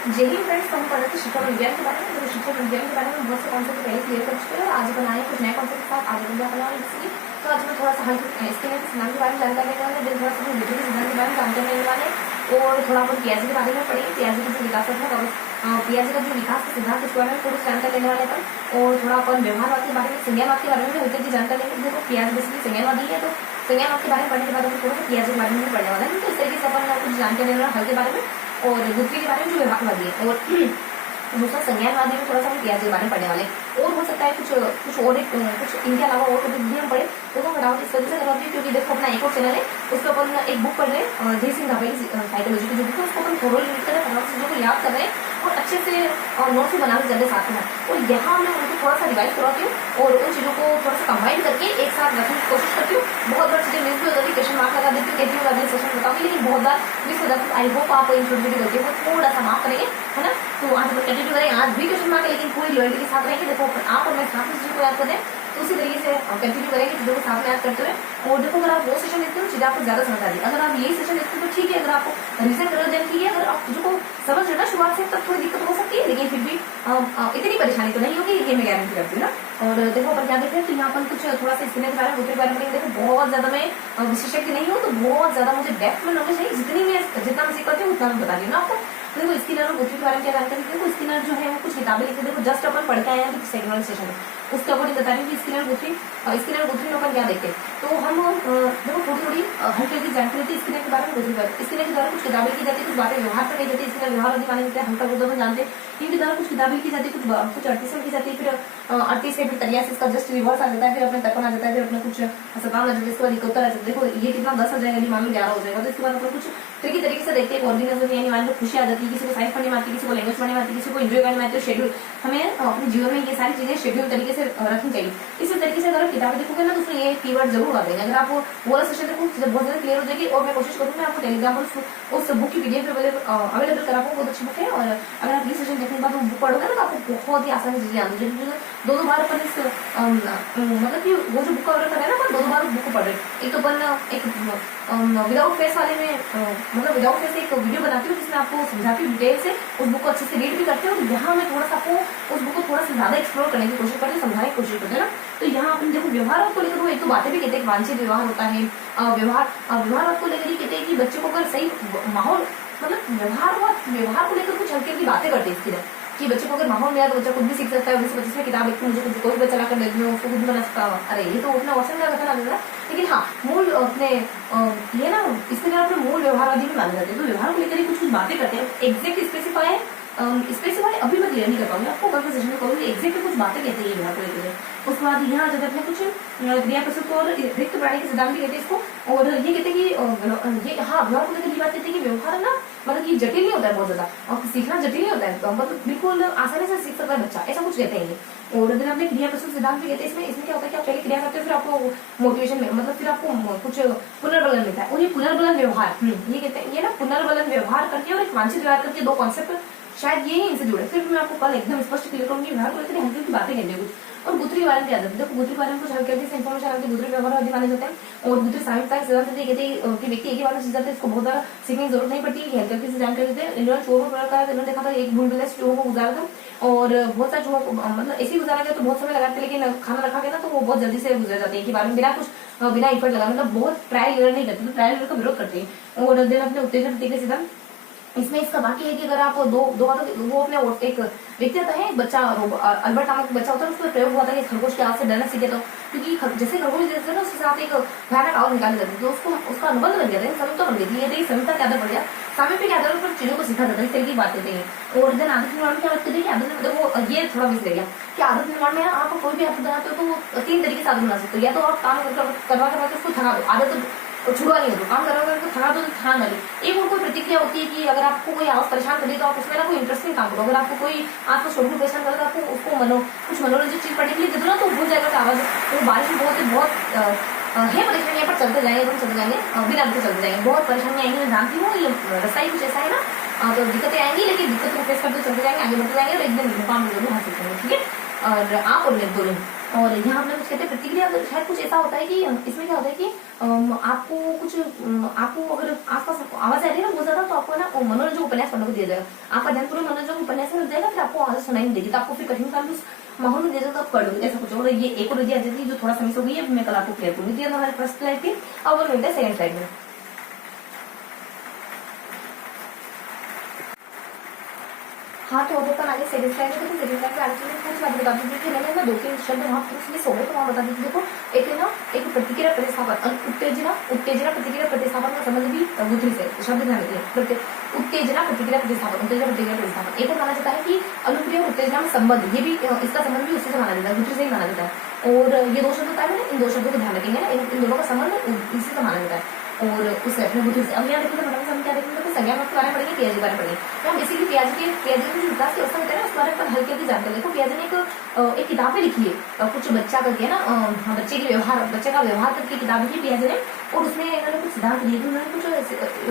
जेही फ्रेंड्स, हम पढ़ रहे थे शिक्षक विज्ञान के बारे में। तो शिक्षक विज्ञान के बारे में बहुत से कॉन्सेप्ट पहले क्लियर कर चुके हैं और आज अपन आए कुछ नए कॉन्सेप्ट के साथ आगे बढ़े अपना इसलिए। तो आज मैं थोड़ा सा हल्के इसके सिद्धांत के बारे में जानकारी लेने वाले, थोड़ा सा विद्युत सिद्धांत के बारे में जानकारी लेने वाले और थोड़ा बहुत पियाजी के बारे में पढ़ेंगे। पियाजी का जो विकासात्मक पियाजी का जो विकास का सिद्धांत इसके बारे में पूरी जानकारी लेने वाले अपन। और थोड़ा अपन व्यवहारवाद के बारे में, संज्ञानवाद के बारे में हल्की की जानकारी लेंगे। देखो पियाजी बेसिकली संज्ञानवादी है, तो संज्ञानवाद के बारे में पढ़ने के बाद अपन थोड़ा सा पियाजी के बारे में भी पढ़ने वाला है। तो इस तरीके से अपन कुछ जानकारी लेने वाला हल्के बारे में और दूसरे के बारे में जो व्यवहारवादी है और दूसरा संज्ञानवादी में थोड़ा सा हम पियाजी के बारे में पढ़ने वाले। और हो सकता है कुछ और कुछ इनके अलावा और टॉपिक भी हम पढ़े। तो फटाफट इस वजह से करवाती हूँ क्योंकि देखो अपना एक और चैनल है, उस पर अपन एक बुक पढ़ रहे हैं, जय सिंह धाबे की साइकोलॉजी की जो बुक है उसको अपन थोड़ा रीड कर रहे हैं, फटाफट चीजों को याद कर रहे हैं और अच्छे से नोट्स भी बनाने चल रहे साथ में। और यहाँ मैं उनको थोड़ा सा रिवाइज करवाती हूँ और उन चीजों को थोड़ा सा कंबाइन करके एक साथ रखने की कोशिश करती हूँ। बहुत बार चीजें मिस भी हो जाती है, क्वेश्चन मार्क लगा देती हूँ, कहती हूँ अगले सेशन बताऊंगी, लेकिन बहुत बार मिस हो जाती है। आई होप आप इन छोटी छोटी गलतियों को थोड़ा सा माफ करेंगे, है ना। तो आज अपन कंटिन्यू करेंगे, आज भी क्वेश्चन मार्क है लेकिन पूरी लॉयल्टी के साथ रहेंगे। देखो आप और मैं साथ में चीजों को याद करें तो उसी तरीके से कंटिन्यू करेंगे चीजों को साथ में याद करते हुए। और देखो अगर आप वो सेशन देखते हो चीजें आपको ज्यादा समझ आ रही है, अगर आप यही सेशन देखते हो तो ठीक है, अगर आपको रिविजन कर देन ठीक है, अगर आप चीजों को समझ रहे ना शुरुआत से तब थोड़ी दिक्कत हो सकती है, लेकिन फिर भी इतनी परेशानी तो नहीं होगी, ये मैं गारंटी करती हूँ ना। और देखो अपन क्या देखते हैं, तो यहाँ पर कुछ थोड़ा सा स्किन के बारे में बारे में देखो बहुत ज्यादा मैं विशेषज्ञ नहीं हूँ, तो बहुत ज्यादा मुझे डेप्थ में नॉलेज नहीं, जितना मैं सीख पाती हूँ उतना मैं बता रही हूँ ना आपको। तो देखो स्किनर और गुथरी के बारे में क्या जानकारी है, तो स्किनर जो है वो कुछ किताबें लिखते, देखो जस्ट अपन पढ़ के आए हैं सेकंड वाले सेशन में, उसके अकॉर्डिंग बता रही हूँ कि स्किनर गुथरी में अपन क्या देखते हैं। तो हम देखो थोड़ी थोड़ी हल्की हल्की जानकारी थी स्किनर के बारे में, गुथरी बारे स्किनर के द्वारा कुछ किताबें लिखी जाती है, कुछ बातें व्यवहार पर कही जाती है, स्किनर व्यवहार माने जाते हैं, हल्का बुद्धा जानते हैं। इनके द्वारा कुछ किताबें लिखी जाती है, कुछ 38 लिखी जाती है, फिर 38 से फिर 83 का जस्ट रिवर्स आ जाता है, फिर अपने 53 आ जाता है, फिर अपने कुछ 57 आ जाता है, इसके बाद 71 आ जाता है। देखो ये कितना 10 आ जाएगा, मान लो 11 हो जाएगा। तो इसके बाद अपन कुछ ट्रिकी तरीके से देखते हैं, ऑर्गेनाइजेशन यानी मान लो खुशी आ जाती है, किसी को साइंस पढ़ने में आती है, किसी को लैंग्वेज पढ़ने में आती है, किसी को एंजॉय करने में आती है। शेड्यूल हमें अपने जीवन में ये सारी चीजें शेड्यूल तरीके से रखनी चाहिए। इसी तरीके से अगर आप किताबें देखोगे ना तो उसमें ये कीवर्ड जरूर आ जाएंगे। अगर आप वो वाला सेशन देखो बहुत ज्यादा क्लियर हो जाएगी। और मैं कोशिश करूंगी आपको टेलीग्राम पर उस बुक की पीडीएफ अवेलेबल करा पाऊँ, बहुत अच्छी बुक है। और अगर आप ये सेशन देखने के बाद वो बुक पढ़ोगे ना तो आपको बहुत ही आसानी चीजें आनी चाहिए। दो बार अपन इस मतलब कि वो जो बुक का ऑर्डर कर रहे हैं ना अपन दो बार बुक को पढ़ रहे हैं। एक तो अपन एक विदाउट फेस वाले में मतलब विदाउट फेस एक वीडियो बनाती हूँ जिसमें आपको समझाती हूँ डिटेल से, उस बुक को अच्छे से रीड भी करते हो। यहाँ मैं थोड़ा सा आपको उस बुक को थोड़ा सा ज्यादा एक्सप्लोर करने की कोशिश करते हैं, समझाने की कोशिश करते हैं ना। तो यहाँ अपन देखो व्यवहार को लेकर वो एक तो बातें भी कहते हैं, वांछित व्यवहार होता है, व्यवहार को लेकर कहते हैं कि बच्चे को अगर सही माहौल मतलब व्यवहार को लेकर कुछ हल्की हल्की बातें करते हैं इसकी कि बच्चे को अगर माहौल मिला तो बच्चा खुद भी सीख सकता है। जिसमें किताब लिखती मुझे कुछ कोई बच्चा लाकर देती हूँ उसको खुद बना सकता है। अरे ये तो अपना वचन का कथन आ, लेकिन हाँ मूल अपने ये ना इसके लिए अपने मूल व्यवहारवादी भी माने जाते हैं। तो व्यवहार को लेकर कुछ बातें करते हैं, एग्जैक्ट स्पेसिफाई अभी मैं क्लियर नहीं कर पाऊंगी आपको, कल सेशन में कहूंगी एग्जैक्ट कुछ बातें कहते हैं व्यवहार को लेकर। उसके बाद यहाँ जब अपने कुछ क्रिया प्रस्तुत और रिक्त प्राणी के सिद्धांत भी कहते हैं इसको। और ये कहते हैं कि ये हाँ व्यवहार को लेकर ये बात कहते हैं कि व्यवहार ना मतलब ये जटिल नहीं होता है बहुत ज्यादा, और सीखना जटिल नहीं होता है, मतलब बिल्कुल आसानी से सीख सकता है बच्चा, ऐसा कुछ कहते हैं। और अगर आपने क्रिया प्रस्तुत सिद्धांत भी कहते हैं इसमें क्या होता है कि आप पहले क्रिया करते हो फिर आपको मोटिवेशन में मतलब फिर आपको कुछ पुनर्बलन मिलता है। और ये पुनर्बलन व्यवहार ये कहते हैं, ये ना पुनर्बलन व्यवहार करके और एक वांछित व्यवहार करके दो कॉन्सेप्ट शायद ये इनसे जुड़े। फिर मैं आपको कल एकदम स्पष्ट क्लियर करूंगी व्यवहार को लेकर हल्की की बातें कहते हैं कुछ। और गुथरी बारे में क्या जाते हैं, देखो गुथरी बारे में कुछ हल्के से इन्फॉर्मेशन आती है, गुथरी व्यवहारवादी माने जाते हैं। और गुथरी साहित्य का सिद्धांत कहते हैं कि व्यक्ति एक ही बार में सीख जाते हैं, इसको बहुत ज्यादा सीखने की जरूरत नहीं पड़ती है, हल्के से जानकारी देते हैं। इन्होंने चोरों को प्रयोग करा, इन्होंने देखा था एक भूल बिल्ला चोरों को गुजारा था और बहुत सारे चोरों को मतलब ऐसे ही गुजारा गया तो बहुत समय लगाते, लेकिन खाना रखा गया ना तो वो बहुत जल्दी से गुजर जाते हैं कि बारे में बिना एफर्ट लगा, मतलब बहुत ट्रायल एरर नहीं करते, तो ट्रायल एरर का विरोध करते हैं। और दिन अपने उत्तेजन प्रतिक्रिया सिद्धांत इसमें इसका बाकी है कि अगर आप दो वो अपने एक व्यक्ति आता है, बच्चा अल्बर्ट नामक बच्चा होता है, उसका प्रयोग हुआ था कि खरगोश के आवाज से डरना सीखे, तो क्योंकि जैसे खरगोश जैसे ना उसके साथ एक भयानक आवाज निकाली जाती है, तो उसका अनुबंध बन गया था, समीपता बन गई थी। ये समीपता के आधार बढ़ गया, सामीप्य के आधार पर चीजों को सीखा जाता है, इस तरह की बात कहते हैं। और देन आदत निर्माण में क्या बात करते हैं कि आदत देखो ये थोड़ा मिस गया कि आदत निर्माण में आप कोई भी आदत बनाते हो तो 3 तरीके से आदत बना सकते हो। या तो आप काम करवा उसको थका दो, आदत छुड़वा नहीं हो, काम करोगे तो थका दो, ध्यान वाली। एक और कोई प्रतिक्रिया होती है कि अगर आपको कोई आवाज परेशान कर दी तो आप उसमें ना कोई इंटरेस्टिंग काम करो। अगर आपको कोई आपको शोर परेशान करे तो आपको उसको कुछ मनोरंजक चीज पढ़ने के लिए दे दो ना तो भूल जाएगा आवाज। तो बारिश में बहुत है परेशानियां पर चलते जाएंगे, चलते जाएंगे बिना रुके चलते जाएंगे। बहुत परेशानियां आएंगी, मैं जानती हूँ, ये रास्ता ही कुछ ऐसा है ना, तो दिक्कतें आएंगी लेकिन दिक्कत को फेस करते चलते जाएंगे, आगे बढ़ते जाएंगे और एक दिन मुकाम जरूर हासिल करेंगे, ठीक है। और आप और मैं दोनों और यहाँ हमने कुछ कहते हैं प्रतिक्रिया, शायद कुछ ऐसा होता है कि इसमें क्या होता है कि आपको कुछ आपको अगर आसपास आवाज आ रही है ना बहुत ज्यादा, तो आपको ना मनोरंजक उपन्यास पढ़ने को दिया जाएगा, आपका ध्यान पूरे मनोरंजक उपन्यास में लग जाएगा, फिर आपको आवाज सुनाई नहीं देगी, तो आपको फिर कठिन काम उस माहौल में दे जाएगा, आप पढ़ोगे ऐसा कुछ। और ये एक और आ जाती है जो थोड़ा सा मिस हो गई है, मैं कल आपको क्लियर करूंगी। हमारे फर्स्ट स्लाइड थी, अब वो मिलता है सेकंड स्लाइड में। हाँ, तो अब अपन आगे सेकंड स्लाइड में, सेकंड स्लाइड में आगे कुछ बात बता दीजिए कि मैंने ना 2-3 शब्द वहाँ मिस हो गए, तो वहाँ बता दीजिए। देखो, एक है ना, एक प्रतिक्रिया प्रतिस्थापन, उत्तेजना उत्तेजना प्रतिक्रिया प्रतिस्थापन का संबंध भी गुथरी से शब्द ध्यान रखिए। उत्तेजना प्रतिक्रिया प्रतिस्थापन, उत्तेजना प्रतिक्रिया प्रतिस्थापन। एक और माना जाता है कि अनुक्रिया और उत्तेजना में संबंध, ये भी इसका संबंध भी उससे माना जाता है, गुथरी से ही माना जाता है। और ये 2 शब्द होता है, इन 2 शब्दों को ध्यान रखेंगे ना, इन दोनों का संबंध इसी से माना जाता है। और उससे अपने बुद्धि से अब यहाँ देखिए, हम क्या देखेंगे, तो संज्ञा के बारे में पढ़ेंगे, पियाजी के बारे में पढ़ेंगे। तो हम इसी पियाजी के जो विकास की अवस्था होता है ना, उस बारे में हल्की हल्की जानकारी। देखो, पियाजी ने एक किताब में लिखी है, कुछ बच्चा करके ना, बच्चे का व्यवहार करके किताब लिखी पियाजी ने, और उसमें इन्होंने कुछ सिद्धांत दिए,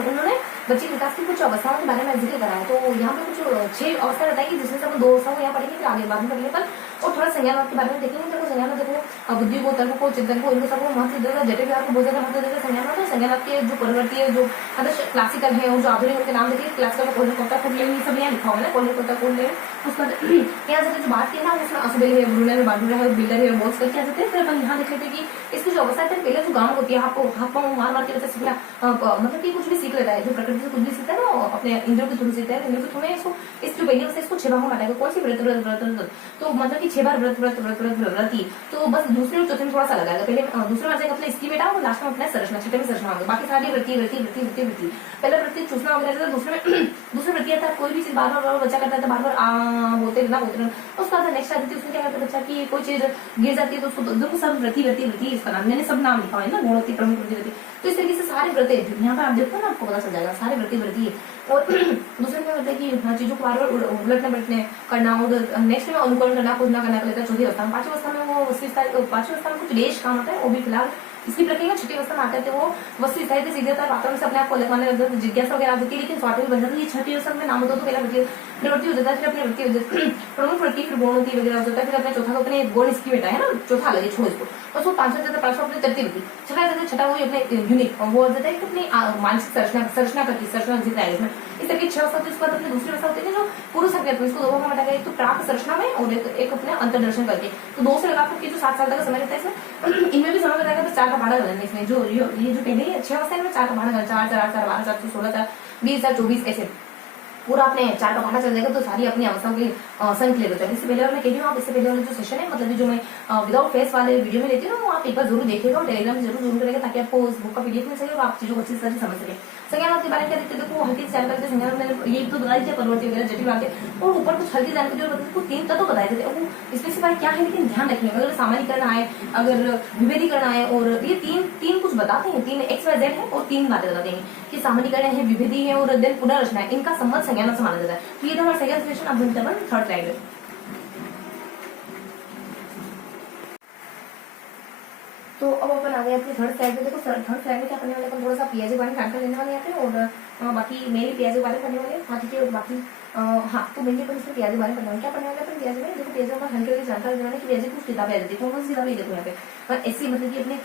उन्होंने बच्चे के विकास की कुछ अवस्थाओं के बारे में जिक्र करा है। तो यहाँ पे कुछ 6 अवस्था बताई कि जिसमें से हम 2 अवस्थाओं यहाँ पढ़ेंगे, फिर आगे बाद में पढ़ेंगे पर, और थोड़ा संज्ञान के बारे में देखेंगे। देखो, संज्ञान देखो, बुद्धि को, तर्क को, चिंतन को, इनको सबको महत्व देगा, जटिल व्यवहार को बहुत ज्यादा महत्व देगा संज्ञान। तो संज्ञान के जो परिवर्ती है, जो मतलब क्लासिकल है, और जो आधुनिक उनके नाम देखिए, क्लासिकल कोटा कोड लेंगे, सब यहाँ लिखा हुआ है ना, कोटा कोड लेंगे। उसका यहाँ से जो बात की ना, उसमें असुबेल है, ब्रूनर है, बाडूरा है, बिल्डर है, बॉक्स करके आ जाते हैं। फिर अपन यहाँ देख लेते हैं कि इसकी जो अवस्था है, पहले जो गाँव होती है, हाथ पाँव मार मार के बच्चा सीखना, मतलब कि कुछ भी सीख लेता है, जो प्रकृति से कुछ भी सीखता है ना, अपने इंद्रियों के थ्रू सीखता है। इंद्रियों के थ्रू में इसको इस जो पहली अवस्था, इसको 6 भागों में बांटा है। कौन सी व्रत, तो मतलब कि 6 बार व्रती। तो बस दूसरे और चौथे में थोड़ा सा लगाएगा, पहले दूसरे में जाएगा अपना इसकी बेटा, और लास्ट में अपना संरचना, छठे में संरचना होगा, बाकी सारी वृत्ति। पहले वृत्ति चूसना वगैरह रहता, दूसरे वृत्ति आता है, कोई भी चीज बार बार बच्चा करता है, तो बार बार बोलते रहना। उसके बाद नेक्स्ट आती है, उसमें क्या करता है बच्चा की कोई चीज गिर जाती है, तो उसको सब वृत्ति इसका नाम, मैंने सब नाम लिखा है ना, गुणवती, प्रमुख वृत्ति। तो इस तरीके से सारे व्रत यहाँ पर आप देखो ना, आपको पता चल जाएगा सारे वृत्ति। और दूसरे में होता है कि चीजों को बार बार उलटने पलटने करना, और नेक्स्ट में अनुकरण करना, कूदना करना लेता है। चौथी अवस्था में, 5वीं अवस्था में वो पांचवी अवस्था में कुछ देश काम होता है, वो भी फिलहाल इसकी प्रक्रिया। 6ठी अवस्था में आते थे वो वस्तु स्थायी सीख देता है, वातावरण से अपने आप को लगवाने लग जाता है, जिज्ञासा वगैरह आ जाती है, लेकिन स्वार्थी बन जाता है। ये 6ठी अवस्था में नाम होता है, तो पहला प्रवृत्ति हो जाता है, फिर अपनी वृत्ति हो जाती है, प्रमुख वृत्ति, फिर गुणवती वगैरह हो जाता है, फिर अपने चौथा अपने गुण इसकी बेटा है ना, चौथा अलग है, छोड़ इसको। और उसको 5वां जाता है, 5वां अपनी तृतीय वृत्ति, छठा जाता है, छठा वही अपने यूनिक, वो हो जाता है कि अपनी मानसिक संरचना करती, संरचना जितना है इसमें। इस तरह की 6 अवस्था। उसके बाद अपनी दूसरी अवस्था होती है जो पूर्व संकेत, इसको 2 भागों में बांटा गया, एक तो प्राप्त संरचना में, और एक अपने अंतर्दर्शन करके। तो 2 से लगाकर के जो 7 साल तक का समय रहता है इसमें, इनमें भी समय बताएगा, तो 4 का भाड़ा लगाना इसमें, जो ये जो पहले 6 अवस्था में 4 का भाड़ा, 4, 4, 8, 4, 12, 4, 16, 4, 20, 24 ऐसे पूरा अपने 4 का भाड़ा चल जाएगा। तो सारी अपनी अवस्थाओं की संख्या क्लियर हो जाएगी। इससे पहले मैं कह रही हूँ, आप इससे पहले वाले जो सेशन है, मतलब जो मैं विदाउट फेस वाले वीडियो में लेती हूँ, वो आप एक बार जरूर देखिएगा, और टेलीग्राम में जरूर जरूर करेगा, ताकि आपको उस बुक का पीडीएफ मिल सके, और आप चीजों को अच्छी तरह समझ सके। संज्ञान के बारे में क्या देखते हैं, देखो हल्की जानकारी, संज्ञान मैंने ये तो बताई थी, परिवर्ती वगैरह जटिल बातें, और ऊपर कुछ हल्की जानकारी जो बताते, 3 तत्व बताए थे, वो स्पेसिफाई क्या है, लेकिन ध्यान रखिए, अगर सामान्यीकरण आए, अगर विभेदीकरण आए, और ये तीन कुछ बताते हैं, 3 XYZ है, और 3 बातें बताते हैं कि सामान्यीकरण है, विभेदी है, और देन पुनर्रचना है, इनका संबंध संज्ञान से माना जाता है। तो ये था हमारा सेकंड सेशन। अब बनता है 3rd स्लाइड। तो अब अपन आ गए अपनी 3rd स्लाइड में। देखो 3rd स्लाइड में क्या करने वाले, अपन थोड़ा सा पियाजी के बारे में जानकारी लेने वाले यहाँ पे, और बाकी मेनली पियाजी के बारे में पढ़ने वाले। हाँ ठीक है, बाकी हाँ, तो मेनली अपन इसमें पियाजी के बारे में पढ़ने वाले। क्या पढ़ने वाले अपन पियाजी में, देखो पियाजी में हल्की हल्की जानकारी देने कि पियाजी कुछ किताबें आ जाती है, कौन सी किताबें देखो यहाँ पे, ऐसी मतलब कि अपने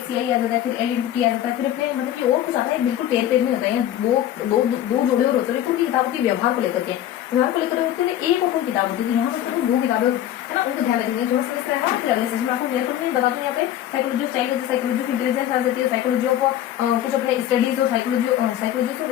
CI आ जाता है, फिर L आ जाता है, फिर अपने मतलब कि और कुछ आता है, बिल्कुल पेज में होता है, दो जोड़े और होते हैं, उनकी किताबों की व्यवहार को लेकर के, व्यवहार को लेकर होते हैं, एक और कोई किताब होती है, यहाँ पर 2 किताबें है ना, उनको ध्यान रखेंगे। थोड़ा सा इस तरह फिर अगले सेशन में आपको क्लियर करके बताती हूँ। यहाँ पे psychology of child, psychology of intelligence आ जाती है, साइकोलॉजी ऑफ कुछ अपने स्टडीज, और साइकोलॉजी ऑफ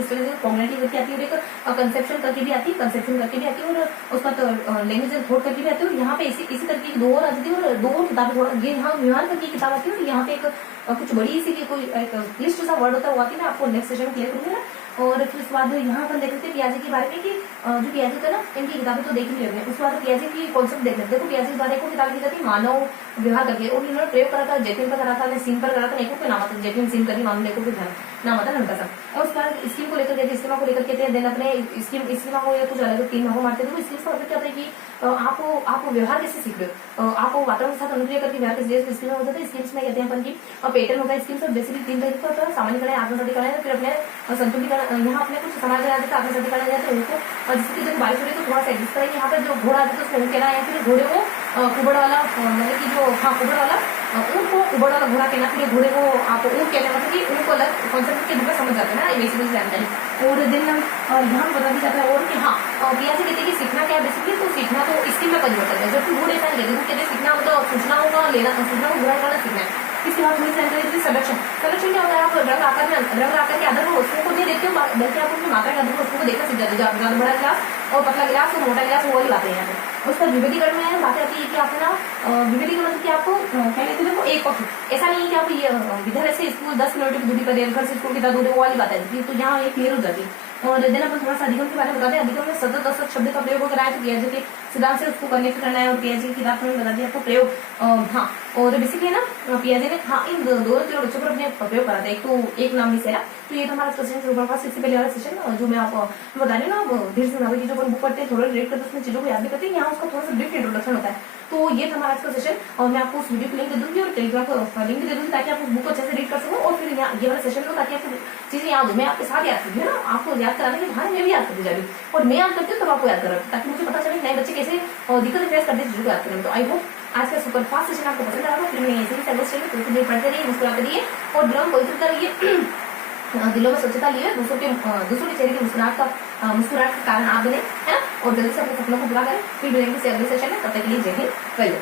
स्टडीज कॉग्निटिव करके आती है, और एक कंसेप्शन करके भी आती है, और उसका तो लैंग्वेज एंड थॉट करके भी आती है। और यहाँ पे इसी तरह की 2 और आ जाती है, और 2 और किताबें, थोड़ा ये यहाँ व्यवहार करके किताब आती है, और यहाँ पे एक कुछ बड़ी सी कोई एक लिस्ट सा वर्ड होता है, वो आती है, मैं आपको नेक्स्ट सेशन में क्लियर करूंगी ना। और फिर उसके बाद यहाँ अपन देख लेते हैं पियाजी के बारे में कि जो पियाजी का ना, इनकी किताबें तो देख ही लेते हैं। उसके बाद पियाजी की कॉन्सेप्ट देख लेते हैं। देखो पियाजी के बाद एक किताब की जाती है मानव व्यवहार करके, और इन्होंने प्रयोग करा था, जैकलिन पर करा था, सीन पर करा था, नेको के नाम आता है, जैकलिन सीन करके मानव नेको के नाम आता है नंका सा। और उसके बाद स्कीम को लेकर कहते, स्कीमा को लेकर कहते हैं, देन अपने स्कीमा को कुछ अलग 3 भागों मारते हैं। तो स्कीम का मतलब क्या होता है कि आप व्यवहार कैसे सीख रहे हो, आप वातावरण के साथ अनुक्रिया करके व्यवहार कैसे स्कीम हो जाता है। स्कीम्स में कहते हैं अपन की पैटर्न होता है। स्कीम्स बेसिकली 3 तरीके का होता है, सामान्यकरण, आत्मसातीकरण, फिर अपने संतुलीकरण। यहाँ अपने कुछ समाज आ जाता है, आत्मसातीकरण जाते हैं उनको, और जिसकी जब बारिश हो रही है तो थोड़ा सा एडजस्ट करेंगे। यहाँ पर जो घोड़ा आता है उसको कहना है, फिर घोड़े को कुबड़ वाला मतलब कि जो हाँ कुबड़ वाला ऊँट को कुबड़ वाला घोड़ा कहना, फिर घोड़े को आप ऊँट कहते हैं, मतलब कि ऊँट को अलग कॉन्सेप्ट के मतलब समझ जाते हैं ना, ये बेसिकली जानकारी। और देन यहाँ बता दिया जाता है और कि हाँ पिया से कहते हैं कि सीखना क्या है बेसिकली, तो सीखना तो स्किल में परिवर्तन है, जबकि घोड़े ऐसा नहीं कहते, कहते सीखना मतलब सूचना होगा लेना, सूचना को ग्रहण करना सीखना है। इसके बाद थोड़ी जानकारी संरक्षण। संरक्षण क्या होता है, आप रंग आकार के आधार पर वस्तुओं को नहीं देखते हो, बल्कि आप उनकी मात्रा के आधार पर वस्तुओं को देखना सीख जाते हो, ज्यादा बड़ा गिलास और पतला गिलास और मोटा गिलास, वो वाली बातें हैं यहाँ पे। उसका विभेदीकरण में बात आती है कि आप ना विभेदीकरण मतलब कि आपको क्या कहते हैं, एक पक्ष ऐसा नहीं है कि आप ये विद्यालय से स्कूल 10 किलोमीटर की दूरी पर है, घर से स्कूल कितना दूर है, वो वाली बात है, तो यहाँ ये क्लियर हो जाती है। और देन अपन थोड़ा सा अधिगम के बारे में बताते हैं। अधिगम में सतत असत शब्द का प्रयोग कराया, तो पियाजे के सिद्धांत से उसको कनेक्ट करना है, और पियाजे की किताब में बता दिया आपको प्रयोग। हाँ और बेसिकली ना पियाजे ने हाँ इन दोनों तीनों बच्चों पर अपने प्रयोग करा था, एक तो एक नाम से तो ये तो हमारा सेशन शुरू हुआ। इससे पहले वाला सेशन जो मैं आपको बता रही हूँ ना, धीरे से नॉलेज चीजों पर बुक पढ़ते हैं, थोड़ा रीड करते हैं, उसमें चीजों को याद भी करते हैं, यहाँ उसका थोड़ा सा ब्रीफ इंट्रोडक्शन होता है। तो ये था हमारा आज का सेशन, और मैं आपको उस वीडियो की लिंक दे दूंगी और टेलीग्राम का लिंक दे दूंगी, ताकि आप उस बुक को अच्छे से रीड कर सको, और फिर यहाँ ये वाला सेशन लो, ताकि आपको चीजें याद हो। मैं आपके साथ याद करती हूँ ना, आपको याद कराने के भाई मैं भी याद करती जा रही हूँ, और मैं याद करती हूँ तब आपको याद कर, ताकि मुझे पता चले नए बच्चे कैसे दिक्कत फेस करते हैं चीजों को याद करें। तो आई होप आज का सुपर फास्ट सेशन आपको पसंद आएगा। फिर मैं ऐसे ही सर्विस चाहिए तो पढ़ते रहिए, मुस्कुराते रहिए, और दिलों में पवित्रता रहिए, दिलों में स्वच्छता लिए, दूसरों के चेहरे की मुस्कुराहट का कारण आप बने, है ना। और जल्दी से अपने सपनों को पूरा करें। फिर मिलेंगे अगले सेशन में, तब तक के लिए जय हिंद, वेल।